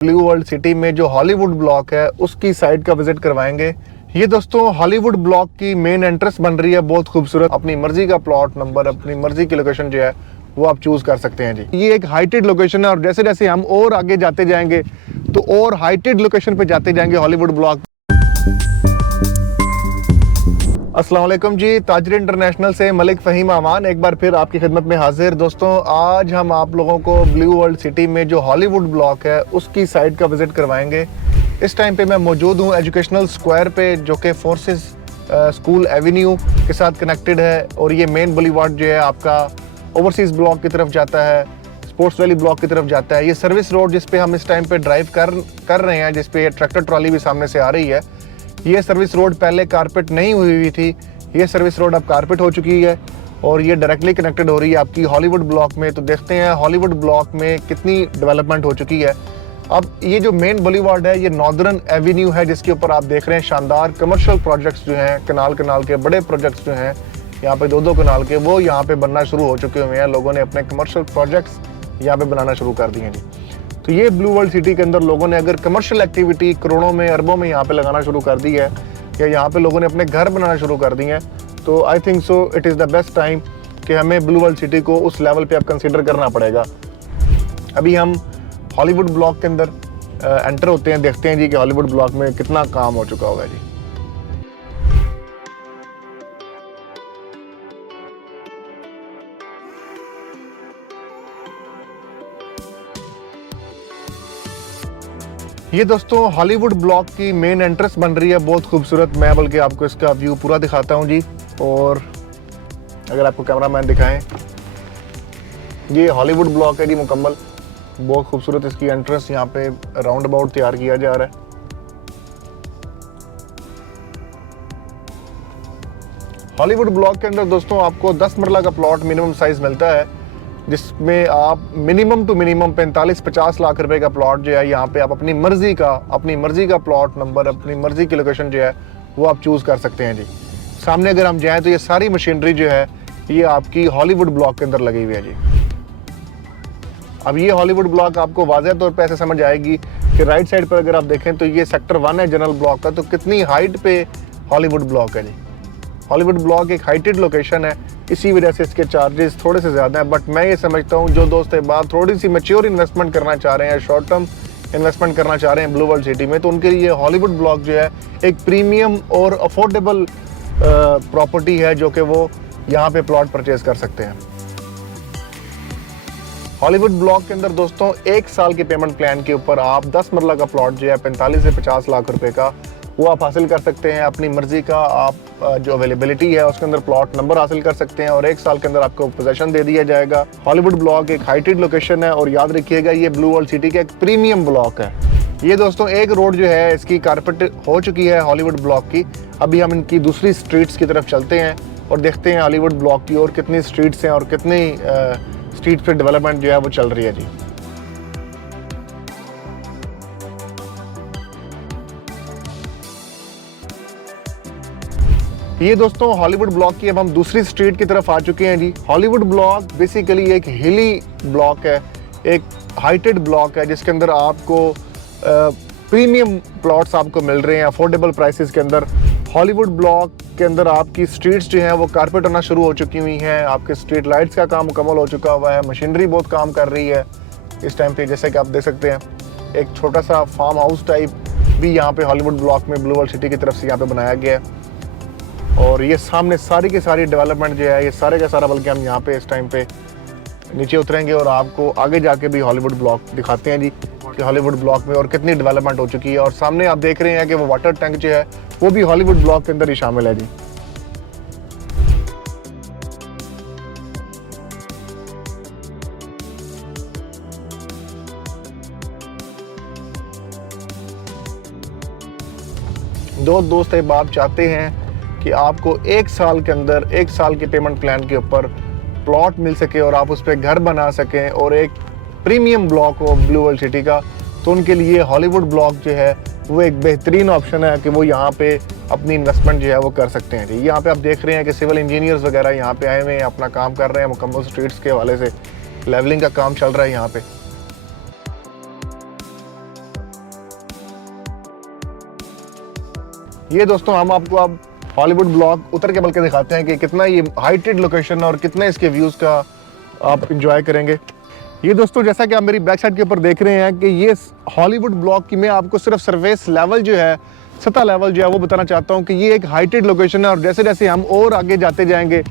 Blue world city में जो Hollywood block है उसकी साइड का विजिट करवाएंगे। ये दोस्तों हॉलीवुड ब्लॉक की मेन एंट्रेंस बन रही है, बहुत खूबसूरत। अपनी मर्जी का प्लॉट नंबर, अपनी मर्जी की लोकेशन जो है वो आप चूज कर सकते हैं जी। ये एक हाइटेड लोकेशन है और जैसे जैसे हम और आगे जाते जाएंगे तो और हाइटेड लोकेशन पे जाते जाएंगे हॉलीवुड ब्लॉक। अस्सलाम वालेकुम जी, ताजर इंटरनेशनल से मलिक फ़हीम अमान एक बार फिर आपकी खिदमत में हाजिर। दोस्तों आज हम आप लोगों को ब्लू वर्ल्ड सिटी में जो हॉलीवुड ब्लॉक है उसकी साइड का विज़िट करवाएंगे। इस टाइम पे मैं मौजूद हूँ एजुकेशनल स्क्वायर पे, जो कि फोर्सेस स्कूल एवेन्यू के साथ कनेक्टेड है। और ये मेन बुलीवार्ड जो है आपका ओवरसीज़ ब्लॉक की तरफ जाता है, स्पोर्ट्स वैली ब्लॉक की तरफ जाता है। ये सर्विस रोड जिस पे हम इस टाइम पे ड्राइव कर रहे हैं, जिस पे ट्रैक्टर ट्रॉली भी सामने से आ रही है, ये सर्विस रोड पहले कारपेट नहीं हुई थी। ये सर्विस रोड अब कारपेट हो चुकी है और ये डायरेक्टली कनेक्टेड हो रही है आपकी हॉलीवुड ब्लॉक में। तो देखते हैं हॉलीवुड ब्लॉक में कितनी डेवलपमेंट हो चुकी है। अब ये जो मेन बुलीवार्ड है ये नॉर्दर्न एवेन्यू है, जिसके ऊपर आप देख रहे हैं शानदार कमर्शियल प्रोजेक्ट्स जो हैं, कनाल के बड़े प्रोजेक्ट्स जो हैं यहाँ पे दो कनाल के, वो यहाँ पे बनना शुरू हो चुके हुए हैं। लोगों ने अपने कमर्शियल प्रोजेक्ट्स यहाँ पे बनाना शुरू कर दिए हैं जी। तो ये ब्लू वर्ल्ड सिटी के अंदर लोगों ने अगर कमर्शियल एक्टिविटी करोड़ों में अरबों में यहाँ पे लगाना शुरू कर दी है, या यहाँ पे लोगों ने अपने घर बनाना शुरू कर दिए हैं, तो I think so it is the best time कि हमें ब्लू वर्ल्ड सिटी को उस लेवल पे अब कंसीडर करना पड़ेगा। अभी हम हॉलीवुड ब्लॉक के अंदर एंटर होते हैं, देखते हैं जी कि हॉलीवुड ब्लॉक में कितना काम हो चुका होगा जी। ये दोस्तों हॉलीवुड ब्लॉक की मेन एंट्रेंस बन रही है, बहुत खूबसूरत। मैं बल्कि आपको इसका व्यू पूरा दिखाता हूँ जी। और अगर आपको कैमरामैन दिखाएं, ये हॉलीवुड ब्लॉक है जी मुकम्मल। बहुत खूबसूरत इसकी एंट्रेंस यहाँ पे राउंड अबाउट तैयार किया जा रहा है। हॉलीवुड ब्लॉक के अंदर दोस्तों आपको 10 मरला का प्लॉट मिनिमम साइज मिलता है, जिसमें आप मिनिमम टू मिनिमम 45-50 लाख रुपए का प्लॉट जो है यहाँ पे आप अपनी मर्जी का प्लॉट नंबर, अपनी मर्जी की लोकेशन जो है वो आप चूज कर सकते हैं जी। सामने अगर हम जाएं तो ये सारी मशीनरी जो है ये आपकी हॉलीवुड ब्लॉक के अंदर लगी हुई है जी। अब ये हॉलीवुड ब्लॉक आपको वाज़ह तौर पर ऐसे समझ आएगी कि राइट साइड पर अगर आप देखें तो ये सेक्टर 1 है जनरल ब्लॉक का, तो कितनी हाइट पे हॉलीवुड ब्लॉक है जी। हॉलीवुड ब्लॉक एक हाइटेड लोकेशन है, इसी वजह से इसके चार्जेस थोड़े से ज़्यादा हैं। बट मैं ये समझता हूँ जो दोस्त बात थोड़ी सी मैच्योर इन्वेस्टमेंट करना चाह रहे हैं, शॉर्ट टर्म इन्वेस्टमेंट करना चाह रहे हैं ब्लू वर्ल्ड सिटी में, तो उनके लिए हॉलीवुड ब्लॉक जो है एक प्रीमियम और अफोर्डेबल प्रॉपर्टी है, जो कि वो यहाँ पे प्लॉट परचेज कर सकते हैं। हॉलीवुड ब्लॉक के अंदर दोस्तों 1 साल के पेमेंट प्लान के ऊपर आप 10 मरला का प्लॉट जो है 45 से 50 लाख रुपए का वो आप हासिल कर सकते हैं। अपनी मर्जी का आप जो अवेलेबिलिटी है उसके अंदर प्लॉट नंबर हासिल कर सकते हैं और 1 साल के अंदर आपको पोजीशन दे दिया जाएगा। हॉलीवुड ब्लॉक एक हाइटेड लोकेशन है और याद रखिएगा ये ब्लू वर्ल्ड सिटी का एक प्रीमियम ब्लॉक है। ये दोस्तों एक रोड जो है इसकी कारपेट हो चुकी है हॉलीवुड ब्लॉक की। अभी हम इनकी दूसरी स्ट्रीट्स की तरफ चलते हैं और देखते हैं हॉलीवुड ब्लॉक की और कितनी स्ट्रीट्स हैं और कितनी स्ट्रीट पे डेवलपमेंट जो है वो चल रही है जी। ये दोस्तों हॉलीवुड ब्लॉक की अब हम दूसरी स्ट्रीट की तरफ आ चुके हैं जी। हॉलीवुड ब्लॉक बेसिकली एक हिली ब्लॉक है, एक हाइटेड ब्लॉक है, जिसके अंदर आपको प्रीमियम प्लॉट्स आपको मिल रहे हैं अफोर्डेबल प्राइसेस के अंदर। हॉलीवुड ब्लॉक के अंदर आपकी स्ट्रीट्स जो हैं वो कारपेट होना शुरू हो चुकी हुई हैं, आपके स्ट्रीट लाइट्स का काम मुकम्मल हो चुका हुआ है, मशीनरी बहुत काम कर रही है इस टाइम पे। जैसे कि आप देख सकते हैं एक छोटा सा फार्म हाउस टाइप भी यहाँ पे हॉलीवुड ब्लॉक में ब्लू वर्ल्ड सिटी की तरफ से यहाँ पे बनाया गया है। और ये सामने सारी की सारी डेवलपमेंट जो है ये सारे का सारा, बल्कि हम यहाँ पे इस टाइम पे नीचे उतरेंगे और आपको आगे जाके भी हॉलीवुड ब्लॉक दिखाते हैं जी कि हॉलीवुड ब्लॉक में और कितनी डेवलपमेंट हो चुकी है। और सामने आप देख रहे हैं कि वो वाटर टैंक जो है वो भी हॉलीवुड ब्लॉक के अंदर ही शामिल है जी। दोस्त आप चाहते हैं कि आपको 1 साल के अंदर 1 साल के पेमेंट प्लान के ऊपर प्लॉट मिल सके और आप उस पर घर बना सकें और एक प्रीमियम ब्लॉक हो ब्लू वर्ल्ड सिटी का, तो उनके लिए हॉलीवुड ब्लॉक जो है वो एक बेहतरीन ऑप्शन है कि वो यहाँ पे अपनी इन्वेस्टमेंट जो है वो कर सकते हैं जी। यहाँ पे आप देख रहे हैं कि सिविल इंजीनियर्स वगैरह यहाँ पे आए हुए हैं, अपना काम कर रहे हैं मुकम्मल स्ट्रीट्स के हवाले से। लेवलिंग का काम चल रहा है यहाँ पे। ये दोस्तों हम आपको अब हॉलीवुड ब्लॉक उतर के बल्कि दिखाते हैं कि कितना ये हाइटेड लोकेशन और कितना इसके व्यूज़ का आप इंजॉय करेंगे। ये दोस्तों जैसा कि आप मेरी बैक साइड के ऊपर देख रहे हैं कि ये हॉलीवुड ब्लॉक की मैं आपको सिर्फ सरफेस लेवल जो है, सतह लेवल जो है वो बताना चाहता हूँ कि ये एक हाइटेड लोकेशन है और जैसे जैसे हम और आगे जाते जाएंगे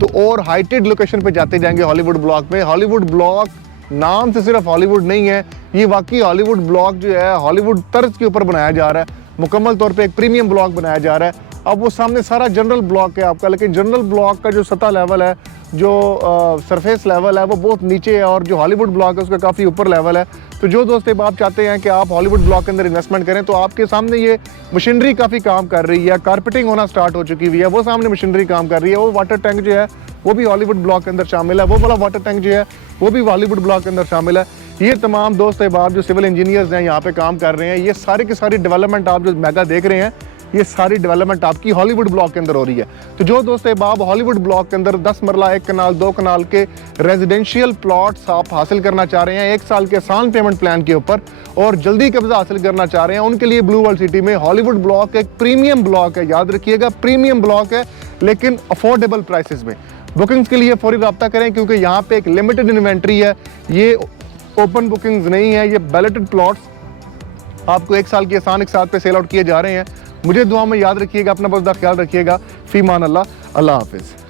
तो और हाइटेड लोकेशन पे जाते जाएंगे हॉलीवुड ब्लॉक में। हॉलीवुड ब्लॉक नाम से सिर्फ हॉलीवुड नहीं है, ये वाकई हॉलीवुड ब्लॉक जो है हॉलीवुड तर्ज के ऊपर बनाया जा रहा है, मुकम्मल तौर पे एक प्रीमियम ब्लॉक बनाया जा रहा है। अब वो सामने सारा जनरल ब्लॉक है आपका, लेकिन जनरल ब्लॉक का जो सतह लेवल है, जो सरफेस लेवल है वो बहुत नीचे है और जो हॉलीवुड ब्लॉक है उसका काफ़ी ऊपर लेवल है। तो जो दोस्त अब आप चाहते हैं कि आप हॉलीवुड ब्लॉक के अंदर इन्वेस्टमेंट करें तो आपके सामने ये मशीनरी काफ़ी काम कर रही है, कारपेटिंग होना स्टार्ट हो चुकी हुई है, वो सामने मशीनरी काम कर रही है। वो वाटर टैंक जो है वो भी हॉलीवुड ब्लॉक के अंदर शामिल है, वो वाला वाटर टैंक जो है वो भी हॉलीवुड ब्लॉक के अंदर शामिल है। ये तमाम दोस्त अब जो सिविल इंजीनियर्स हैं यहाँ पे काम कर रहे हैं, ये सारी की सारी डेवलपमेंट आप जो मेगा देख रहे हैं ये सारी डेवलपमेंट आपकी हॉलीवुड ब्लॉक के अंदर हो रही है। तो जो दोस्त अब आप हॉलीवुड ब्लॉक के अंदर 10 मरला 1 कनाल 2 कनाल के रेजिडेंशियल प्लॉट्स आप हासिल करना चाह रहे हैं 1 साल के आसान पेमेंट प्लान के ऊपर और जल्दी कब्जा हासिल करना चाह रहे हैं, उनके लिए ब्लू वर्ल्ड सिटी में हॉलीवुड ब्लॉक एक प्रीमियम ब्लॉक है। याद रखिएगा प्रीमियम ब्लॉक है लेकिन अफोर्डेबल प्राइसेस में। बुकिंग्स के लिए फौरी रब्ता करें क्योंकि यहाँ पे एक लिमिटेड इन्वेंट्री है, ये ओपन बुकिंग्स नहीं है, ये बैलेटेड प्लॉट्स आपको 1 साल के आसान एक साथ पे सेल आउट किए जा रहे हैं। मुझे दुआ में याद रखिएगा, अपना बहुत ख्याल रखिएगा। फीमान अल्लाह, अल्लाह हाफिज़।